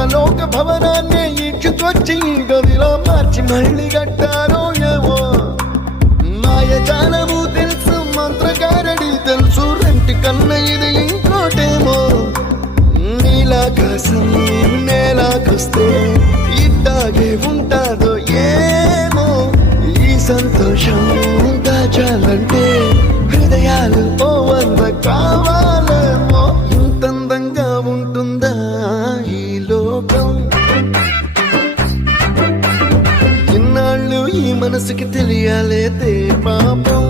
ఇంద్రలోక భవనాన్ని ఈడ్చుకొచ్చి గదిలో మార్చి మళ్ళీ కట్టారో ఏమో మాయజాలము తెలుసు మంత్రగారడి తెలుసు రెంటి కన్న ఇది ఇంకోటేమో నీలాకాశం నేలాకొస్తే ఇట్టాగే ఉంటాదో ఏమో ఈ సంతోషం దాచాలంటే హృదయాలు ఓ వంద కావాలేమో ఇంతందంగా ఉంటుందా ఈ లోకం ఇన్నాళ్ళు ఈ మనసుకి తెలియాలేదే పాపం